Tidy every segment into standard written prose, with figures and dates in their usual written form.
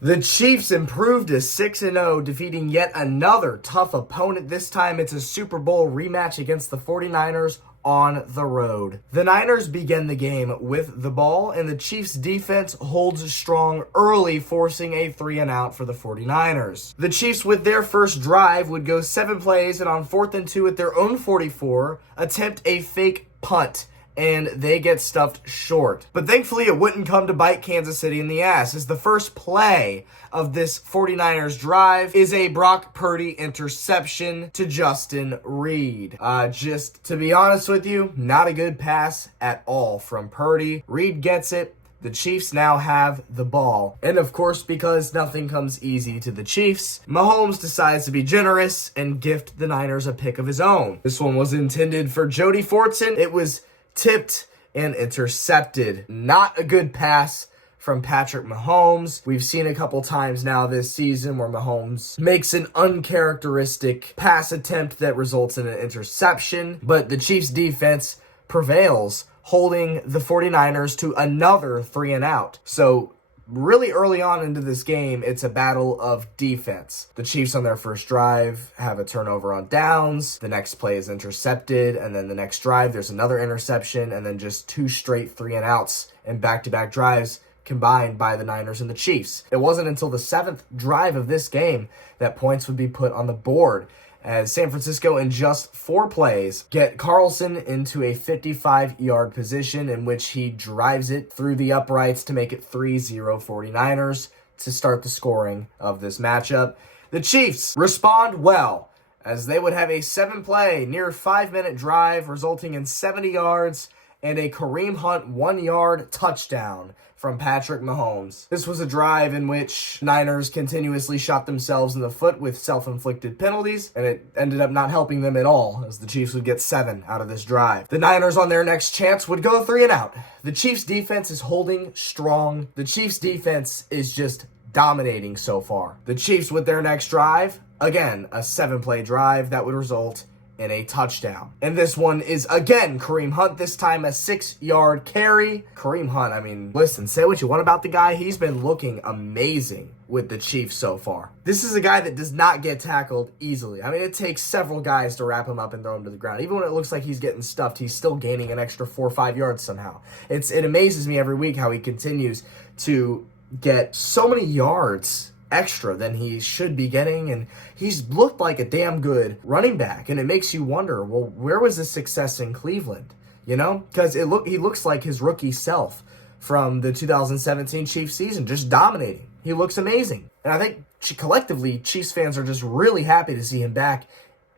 The Chiefs improved to 6-0, defeating yet another tough opponent. This time it's a Super Bowl rematch against the 49ers on the road. The Niners begin the game with the ball, and the Chiefs defense holds strong early, forcing a 3-and-out for the 49ers. The Chiefs, with their first drive, would go 7 plays, and on 4th and 2 at their own 44, attempt a fake punt, and they get stuffed short. But thankfully, it wouldn't come to bite Kansas City in the ass, as the first play of this 49ers drive is a Brock Purdy interception to Justin Reid. Just to be honest with you, not a good pass at all from Purdy. Reid gets it. The Chiefs now have the ball. And of course, because nothing comes easy to the Chiefs, Mahomes decides to be generous and gift the Niners a pick of his own. This one was intended for Jody Fortson. It was tipped and intercepted. Not a good pass from Patrick Mahomes. We've seen a couple times now this season where Mahomes makes an uncharacteristic pass attempt that results in an interception, but the Chiefs defense prevails, holding the 49ers to another 3-and-out. So really early on into this game, it's a battle of defense. The Chiefs on their first drive have a turnover on downs. The next play is intercepted, and then the next drive, there's another interception, and then just 2 straight 3-and-outs and back-to-back drives combined by the Niners and the Chiefs. It wasn't until the 7th drive of this game that points would be put on the board, as San Francisco, in just 4 plays, get Carlson into a 55-yard position in which he drives it through the uprights to make it 3-0 49ers to start the scoring of this matchup. The Chiefs respond well, as they would have a 7-play, near 5-minute drive resulting in 70 yards and a Kareem Hunt 1-yard touchdown from Patrick Mahomes. This was a drive in which Niners continuously shot themselves in the foot with self-inflicted penalties, and it ended up not helping them at all, as the Chiefs would get 7 out of this drive. The Niners, on their next chance, would go 3-and-out. The Chiefs defense is holding strong. The Chiefs defense is just dominating so far. The Chiefs, with their next drive, again, a 7-play drive that would result in a touchdown. And this one is, again, Kareem Hunt, this time a 6-yard carry. Kareem Hunt, I mean, listen, say what you want about the guy. He's been looking amazing with the Chiefs so far. This is a guy that does not get tackled easily. I mean, it takes several guys to wrap him up and throw him to the ground. Even when it looks like he's getting stuffed, he's still gaining an extra 4 or 5 yards somehow. It amazes me every week how he continues to get so many yards extra than he should be getting, and he's looked like a damn good running back, and it makes you wonder, well, where was the success in Cleveland? You know, because he looks like his rookie self from the 2017 Chiefs season, just dominating. He looks amazing, and I think collectively Chiefs fans are just really happy to see him back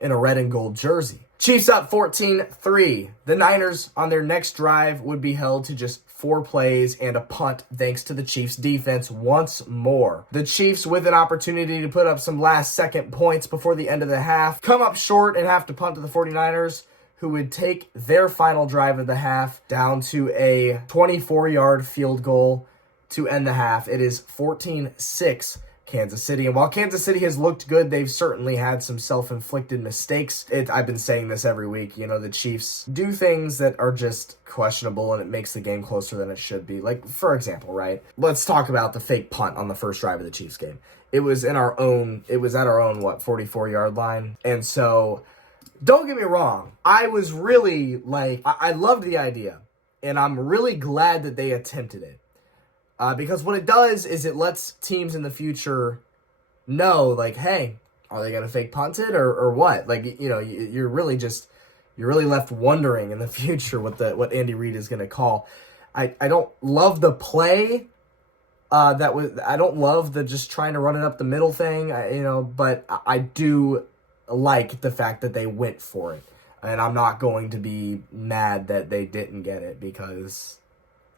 in a red and gold jersey. Chiefs up 14-3. The Niners on their next drive would be held to just 4 plays and a punt thanks to the Chiefs defense once more. The Chiefs, with an opportunity to put up some last-second points before the end of the half, come up short and have to punt to the 49ers, who would take their final drive of the half down to a 24-yard field goal to end the half. It is 14-6 Kansas City. And while Kansas City has looked good, they've certainly had some self-inflicted mistakes. I've been saying this every week. You know, the Chiefs do things that are just questionable, and it makes the game closer than it should be. Like, for example, right? Let's talk about the fake punt on the first drive of the Chiefs game. It was at our own, 44-yard line. And so, don't get me wrong. I was really, I loved the idea. And I'm really glad that they attempted it. Because what it does is it lets teams in the future know, like, hey, are they going to fake punt it or what? Like, you know, you're really left wondering in the future what Andy Reid is going to call. I don't love the play. I don't love the just trying to run it up the middle thing, but I do like the fact that they went for it. And I'm not going to be mad that they didn't get it, because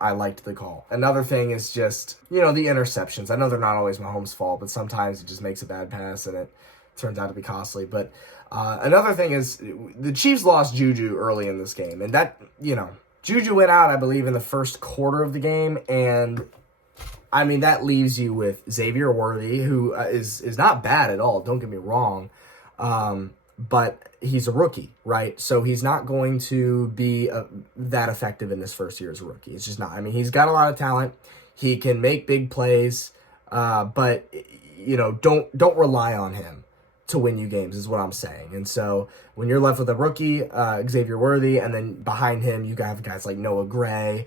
I liked the call. Another thing is just, the interceptions. I know they're not always Mahomes' fault, but sometimes it just makes a bad pass and it turns out to be costly. But another thing is the Chiefs lost Juju early in this game. And that, Juju went out, I believe, in the first quarter of the game. And, I mean, that leaves you with Xavier Worthy, who is not bad at all. Don't get me wrong. But he's a rookie, right? So he's not going to be that effective in this first year as a rookie. It's just not. I mean, he's got a lot of talent. He can make big plays. but don't rely on him to win you games is what I'm saying. And so when you're left with a rookie, Xavier Worthy, and then behind him you have guys like Noah Gray,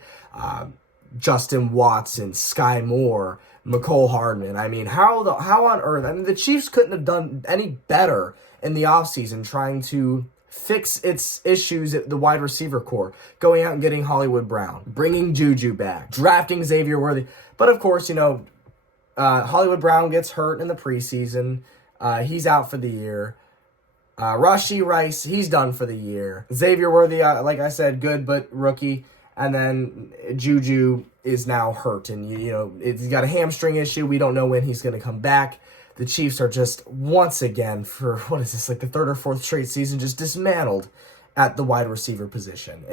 Justin Watson, Sky Moore, McCole Hardman. I mean, how on earth? I mean, the Chiefs couldn't have done any better in the offseason trying to fix its issues at the wide receiver core, going out and getting Hollywood Brown, bringing Juju back, drafting Xavier Worthy. But of course, Hollywood Brown gets hurt in the preseason. He's out for the year. Rashee Rice, he's done for the year. Xavier Worthy, like I said, good, but rookie. And then Juju is now hurt, and he's got a hamstring issue. We don't know when he's going to come back. The Chiefs are just once again, for what is this, like the third or fourth straight season, just dismantled at the wide receiver position.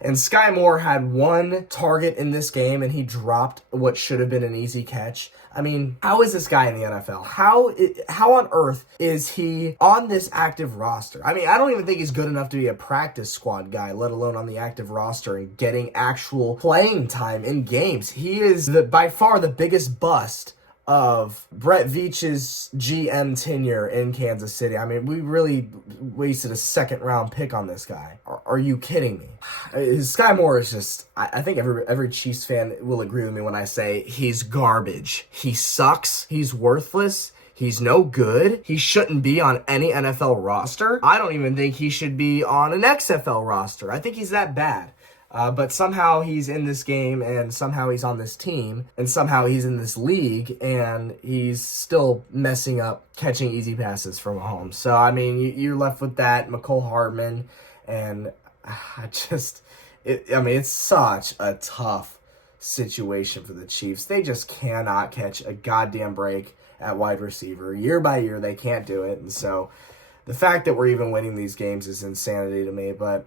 And Sky Moore had one target in this game, and he dropped what should have been an easy catch. I mean, how is this guy in the NFL? How on earth is he on this active roster? I mean, I don't even think he's good enough to be a practice squad guy, let alone on the active roster and getting actual playing time in games. He is by far the biggest bust of Brett Veach's GM tenure in Kansas City. I mean, we really wasted a second-round pick on this guy. Are you kidding me? Sky Moore is just, I think every Chiefs fan will agree with me when I say he's garbage. He sucks. He's worthless. He's no good. He shouldn't be on any NFL roster. I don't even think he should be on an XFL roster. I think he's that bad. But somehow he's in this game, and somehow he's on this team, and somehow he's in this league, and he's still messing up catching easy passes from Mahomes. So, I mean, you're left with that, McCole Hardman, and it's such a tough situation for the Chiefs. They just cannot catch a goddamn break at wide receiver. Year by year, they can't do it, and so the fact that we're even winning these games is insanity to me, but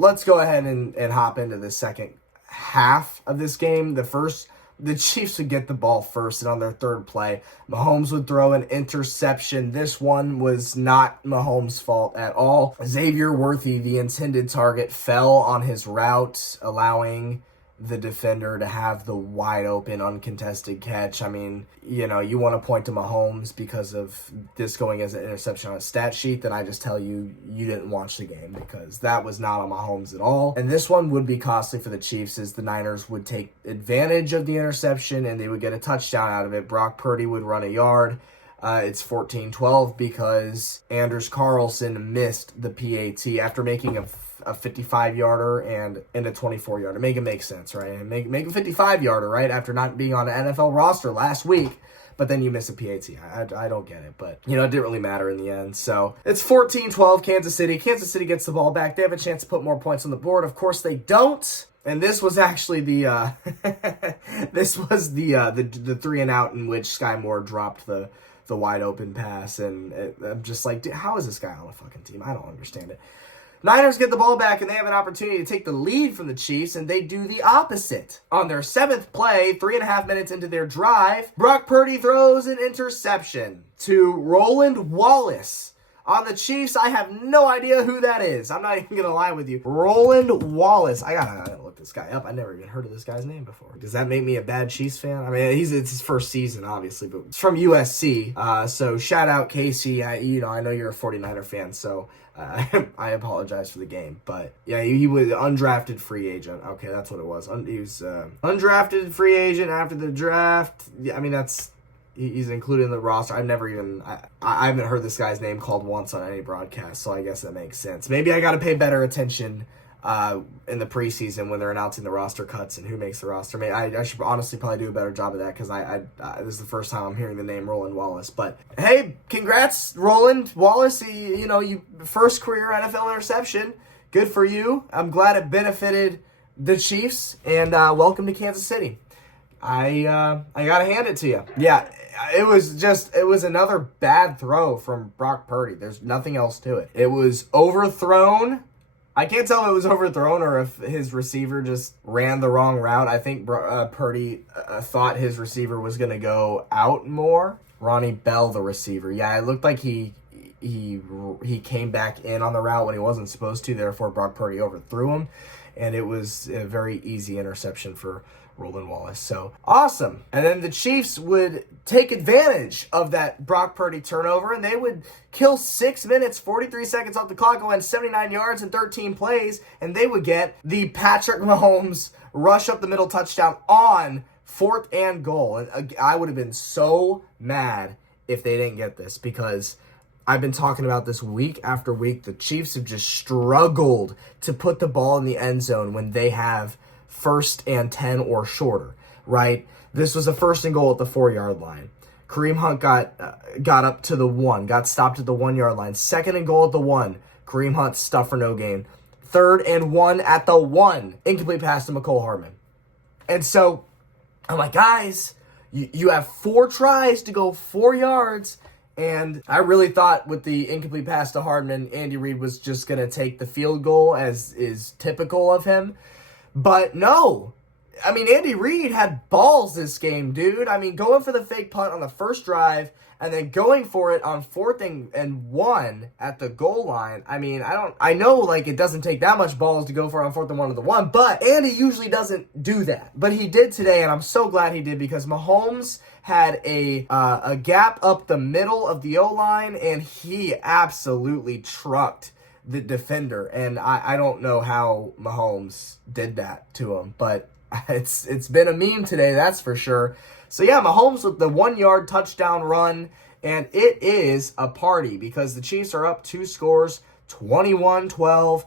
let's go ahead and hop into the second half of this game. The Chiefs would get the ball first, and on their third play, Mahomes would throw an interception. This one was not Mahomes' fault at all. Xavier Worthy, the intended target, fell on his route, allowing the defender to have the wide open, uncontested catch. I mean, you want to point to Mahomes because of this going as an interception on a stat sheet, then I just tell you, you didn't watch the game, because that was not on Mahomes at all. And this one would be costly for the Chiefs, as the Niners would take advantage of the interception and they would get a touchdown out of it. Brock Purdy would run a yard. It's 14-12 because Anders Carlson missed the PAT after making a 55-yarder and a 24-yarder. Make it make sense, right? And make a 55-yarder, right, after not being on an NFL roster last week, but then you miss a PAT. I don't get it, but, it didn't really matter in the end. So it's 14-12 Kansas City. Kansas City gets the ball back. They have a chance to put more points on the board. Of course they don't. And this was actually the the 3-and-out in which Sky Moore dropped the wide open pass, and I'm just like, dude, how is this guy on the fucking team? I don't understand it. Niners get the ball back, and they have an opportunity to take the lead from the Chiefs, and they do the opposite. On their 7th play, 3.5 minutes into their drive, Brock Purdy throws an interception to Roland Wallace. On the Chiefs, I have no idea who that is. I'm not even going to lie with you. Roland Wallace. I gotta look this guy up. I never even heard of this guy's name before. Does that make me a bad Chiefs fan? I mean, it's his first season, obviously, but it's from USC. So shout out Casey. I know you're a 49er fan, so I apologize for the game. But yeah, he was undrafted free agent. Okay, that's what it was. He was undrafted free agent after the draft. Yeah, I mean, he's included in the roster. I haven't heard this guy's name called once on any broadcast, so I guess that makes sense. Maybe I got to pay better attention in the preseason when they're announcing the roster cuts and who makes the roster. I should honestly probably do a better job of that, because this is the first time I'm hearing the name Roland Wallace. But hey, congrats, Roland Wallace. You first career NFL interception. Good for you. I'm glad it benefited the Chiefs, and welcome to Kansas City. I gotta hand it to you. Yeah, it was another bad throw from Brock Purdy. There's nothing else to it. It was overthrown. I can't tell if it was overthrown or if his receiver just ran the wrong route. I think Purdy thought his receiver was gonna go out more. Ronnie Bell, the receiver. Yeah, it looked like he came back in on the route when he wasn't supposed to. Therefore, Brock Purdy overthrew him, and it was a very easy interception for Roland Wallace. So awesome. And then the Chiefs would take advantage of that Brock Purdy turnover, and they would kill 6 minutes, 43 seconds off the clock, go on 79 yards and 13 plays, and they would get the Patrick Mahomes rush up the middle touchdown on 4th and goal. And I would have been so mad if they didn't get this, because I've been talking about this week after week. The Chiefs have just struggled to put the ball in the end zone when they have 1st and 10 or shorter, right? This was a 1st and goal at the 4-yard line. Kareem Hunt got up to the 1, got stopped at the 1-yard line. 2nd and goal at the 1. Kareem Hunt stuffed for no gain. 3rd and 1 at the 1. Incomplete pass to Mecole Hardman. And so I'm like, guys, you have 4 tries to go 4 yards. And I really thought with the incomplete pass to Hardman, Andy Reid was just going to take the field goal, as is typical of him. But no. I mean, Andy Reid had balls this game, dude. I mean, going for the fake punt on the first drive and then going for it on 4th and 1 at the goal line. I mean, I know, like, it doesn't take that much balls to go for it on 4th and 1 at the 1, but Andy usually doesn't do that. But he did today, and I'm so glad he did, because Mahomes had a gap up the middle of the O-line, and he absolutely trucked the defender. And I don't know how Mahomes did that to him, but it's been a meme today, that's for sure. So yeah, Mahomes with the 1-yard touchdown run, and it is a party because the Chiefs are up 2 scores, 21-12,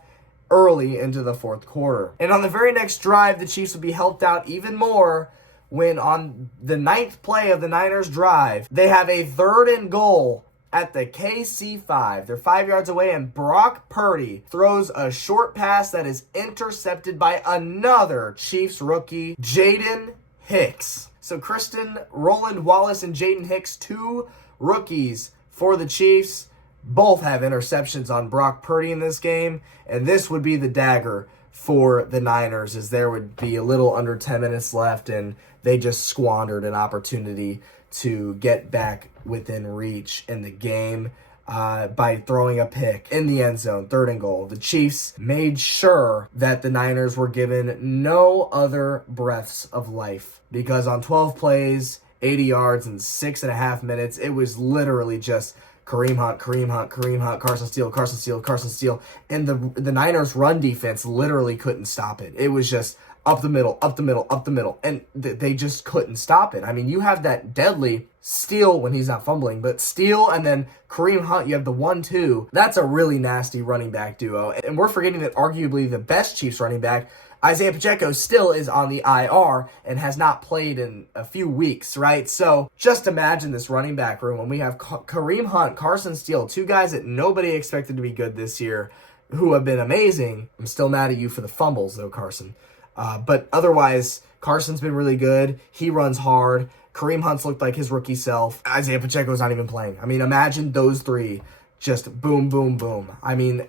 early into the 4th quarter. And on the very next drive, the Chiefs would be helped out even more when on the 9th play of the Niners drive, they have a 3rd and goal at the KC5. They're 5 yards away, and Brock Purdy throws a short pass that is intercepted by another Chiefs rookie, Jaden Hicks. So Kristen, Roland Wallace, and Jaden Hicks, 2 rookies for the Chiefs, both have interceptions on Brock Purdy in this game, and this would be the dagger for the Niners, as there would be a little under 10 minutes left, and they just squandered an opportunity to get back within reach in the game by throwing a pick in the end zone, 3rd and goal. The Chiefs made sure that the Niners were given no other breaths of life, because on 12 plays, 80 yards, and 6.5 minutes, it was literally just Kareem Hunt, Carson Steele, and the Niners' run defense literally couldn't stop it. It was just up the middle, and they just couldn't stop it. I mean, you have that deadly Steele when he's not fumbling, but Steele and then Kareem Hunt, you have the 1-2. That's a really nasty running back duo, and we're forgetting that arguably the best Chiefs running back, Isaiah Pacheco, still is on the IR and has not played in a few weeks, right? So just imagine this running back room when we have Kareem Hunt, Carson Steele, 2 guys that nobody expected to be good this year, who have been amazing. I'm still mad at you for the fumbles, though, Carson. But otherwise, Carson's been really good. He runs hard. Kareem Hunt's looked like his rookie self. Isaiah Pacheco's not even playing. I mean, imagine those 3 just boom, boom, boom. I mean,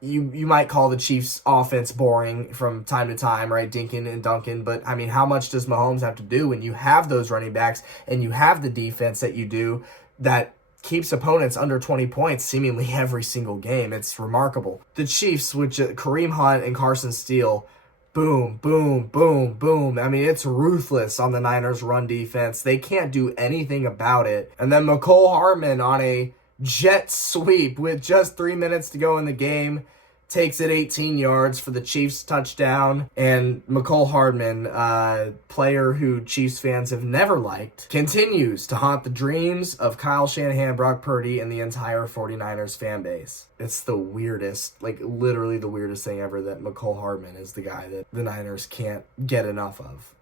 you might call the Chiefs' offense boring from time to time, right? Dinkin and Duncan. But, I mean, how much does Mahomes have to do when you have those running backs and you have the defense that you do that keeps opponents under 20 points seemingly every single game? It's remarkable. The Chiefs with Kareem Hunt and Carson Steele, boom, boom, boom, boom. I mean, it's ruthless on the Niners' run defense. They can't do anything about it. And then Mecole Hardman on a jet sweep with just 3 minutes to go in the game takes it 18 yards for the Chiefs touchdown. And Mecole Hardman, player who Chiefs fans have never liked, continues to haunt the dreams of Kyle Shanahan, Brock Purdy, and the entire 49ers fan base. It's the weirdest, like literally the weirdest thing ever that Mecole Hardman is the guy that the Niners can't get enough of.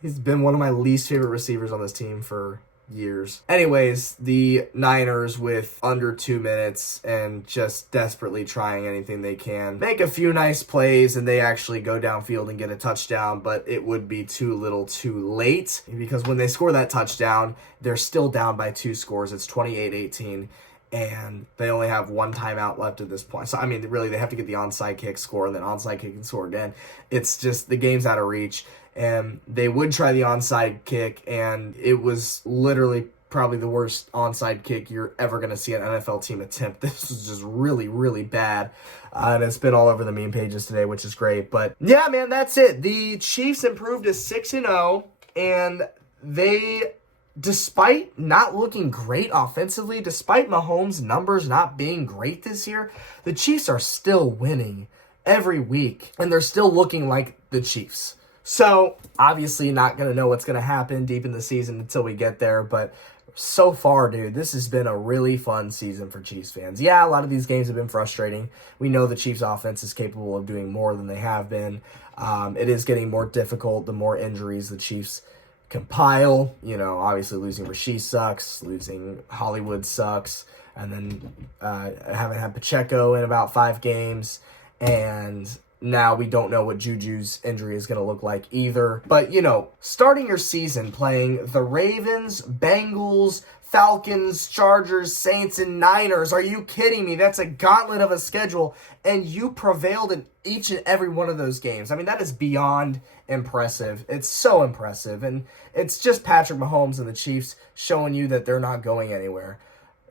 He's been one of my least favorite receivers on this team for years. Anyways, the Niners with under 2 minutes and just desperately trying anything they can, make a few nice plays, and they actually go downfield and get a touchdown, but it would be too little too late, because when they score that touchdown, they're still down by 2 scores. It's 28-18. And they only have 1 timeout left at this point. So, I mean, really, they have to get the onside kick, score, and then onside kick and score again. It's just, the game's out of reach. And they would try the onside kick, and it was literally probably the worst onside kick you're ever going to see an NFL team attempt. This was just really, really bad. And it's been all over the meme pages today, which is great. But yeah, man, that's it. The Chiefs improved to 6-0, and they, despite not looking great offensively, despite Mahomes' numbers not being great this year, the Chiefs are still winning every week, and they're still looking like the Chiefs. So, obviously not going to know what's going to happen deep in the season until we get there, but so far, dude, this has been a really fun season for Chiefs fans. Yeah, a lot of these games have been frustrating. We know the Chiefs offense is capable of doing more than they have been. It is getting more difficult the more injuries the Chiefs compile. You know, obviously losing Rasheed sucks, losing Hollywood sucks, and then haven't had Pacheco in about 5 games, and now we don't know what Juju's injury is going to look like either. But, you know, starting your season playing the Ravens, Bengals, Falcons, Chargers, Saints, and Niners. Are you kidding me? That's a gauntlet of a schedule, and you prevailed in each and every one of those games. I mean, that is beyond impressive. It's so impressive, and it's just Patrick Mahomes and the Chiefs showing you that they're not going anywhere.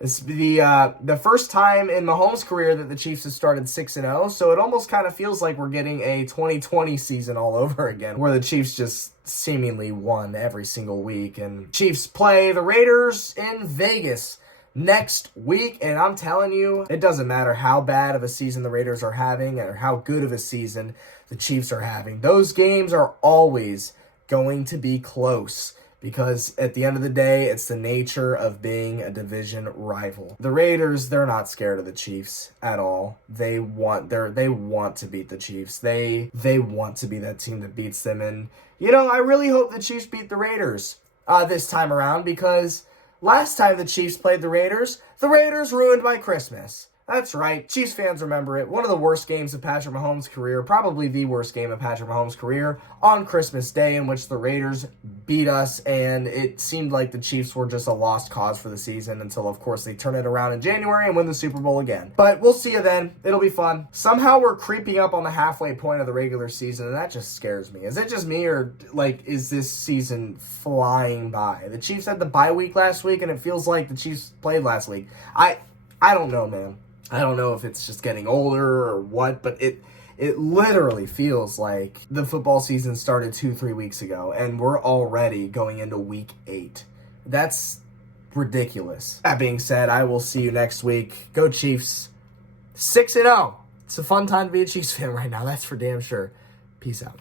It's the first time in Mahomes' career that the Chiefs have started 6-0, so it almost kind of feels like we're getting a 2020 season all over again, where the Chiefs just seemingly won every single week. And Chiefs play the Raiders in Vegas next week, and I'm telling you, it doesn't matter how bad of a season the Raiders are having or how good of a season the Chiefs are having. Those games are always going to be close, because at the end of the day, it's the nature of being a division rival. The Raiders, they're not scared of the Chiefs at all. They want to beat the Chiefs. They want to be that team that beats them. And, you know, I really hope the Chiefs beat the Raiders this time around, because last time the Chiefs played the Raiders ruined my Christmas. That's right. Chiefs fans remember it. One of the worst games of Patrick Mahomes' career, probably the worst game of Patrick Mahomes' career, on Christmas Day, in which the Raiders beat us, and it seemed like the Chiefs were just a lost cause for the season until, of course, they turn it around in January and win the Super Bowl again. But we'll see you then. It'll be fun. Somehow we're creeping up on the halfway point of the regular season, and that just scares me. Is it just me, or, like, is this season flying by? The Chiefs had the bye week last week, and it feels like the Chiefs played last week. I don't know, man. I don't know if it's just getting older or what, but it literally feels like the football season started 2-3 weeks ago, and we're already going into week 8. That's ridiculous. That being said, I will see you next week. Go Chiefs. 6-0. It's a fun time to be a Chiefs fan right now, that's for damn sure. Peace out.